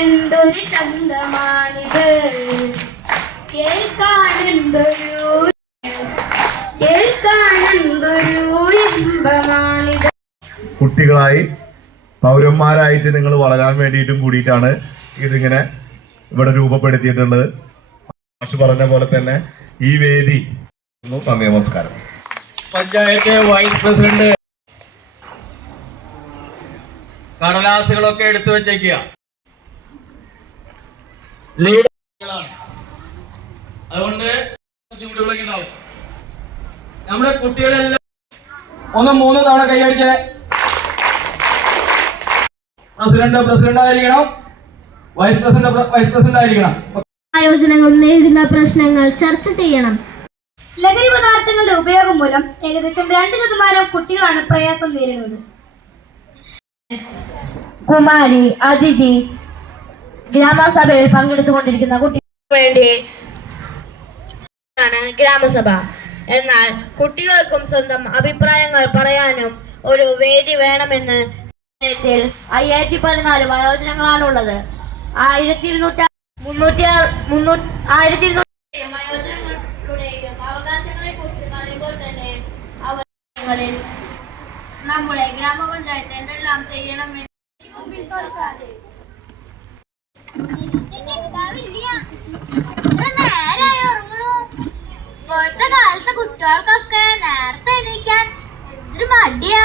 എന്തൊരു ചന്തമാണിത്? കേൾക്കാനെന്തൊരു കേൾക്കാനെന്തൊരു ഇമ്പമാണിത് കുട്ടികളായി പൗരന്മാരായിട്ട് നിങ്ങൾ വളരാൻ വേണ്ടിയിട്ടും കൂടിയിട്ടാണ് ഇതിങ്ങനെ ഇവിടെ രൂപപ്പെടുത്തിയിട്ടുള്ളത്. മാഷ് പറഞ്ഞ പോലെ തന്നെ ഈ വേദി. നന്ദി നമസ്കാരം. പഞ്ചായത്ത് വൈസ് പ്രസിഡന്റ് കടലാസുകളൊക്കെ എടുത്തു വെച്ചേക്കുക. അതുകൊണ്ട് ചൂടുകളൊക്കെ നമ്മുടെ കുട്ടികളെല്ലാം ഒന്ന് മൂന്ന് തവണ കൈയടിച്ച്. പ്രസിഡന്റ് പ്രസിഡന്റ് ആയിരിക്കണം. വൈസ് പ്രസിഡന്റ് വൈസ് പ്രസിഡന്റ് ആയിരിക്കണം. ആയോജനങ്ങൾ നേരിടുന്ന പ്രശ്നങ്ങൾ ചർച്ച ചെയ്യണം. ലഹരി പദാർത്ഥങ്ങളുടെ ഉപയോഗം മൂലം ഏകദേശം രണ്ട് ശതമാനം കുട്ടികളാണ് പ്രയാസം നേരിടുന്നത്. കുമാരി അതിഥി ഗ്രാമസഭയിൽ പങ്കെടുത്തുകൊണ്ടിരിക്കുന്ന കുട്ടികൾക്ക് വേണ്ടി ആണ് ഗ്രാമസഭ. എന്നാൽ കുട്ടികൾക്കും സ്വന്തം അഭിപ്രായങ്ങൾ പറയാനും ഒരു വേദി വേണമെന്ന് അയ്യായിരത്തി പതിനാല് വയോജനങ്ങളാണുള്ളത് ആയിരത്തി ഇരുന്നൂറ്റി മുന്നൂറ്റി മുന്നൂറ്റി ആയിരത്തി ഇരുന്നൂറ്റി വയോജനങ്ങളുടെയും അവകാശങ്ങളെ കുറിച്ച് പറയുമ്പോൾ തന്നെ അവർ നമ്മുടെ ഗ്രാമപഞ്ചായത്ത് എന്തെല്ലാം ചെയ്യണമെന്ന് ഇപ്പോഴത്തെ കാലത്തെ കുട്ടികൾക്കൊക്കെ നേരത്തെ എണീക്കാൻ എന്തൊരു മടിയാ.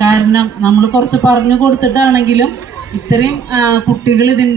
കാരണം നമ്മൾ കുറച്ച് പറഞ്ഞു കൊടുത്തിട്ടാണെങ്കിലും ഇത്രയും കുട്ടികൾ ഇതിന്റെ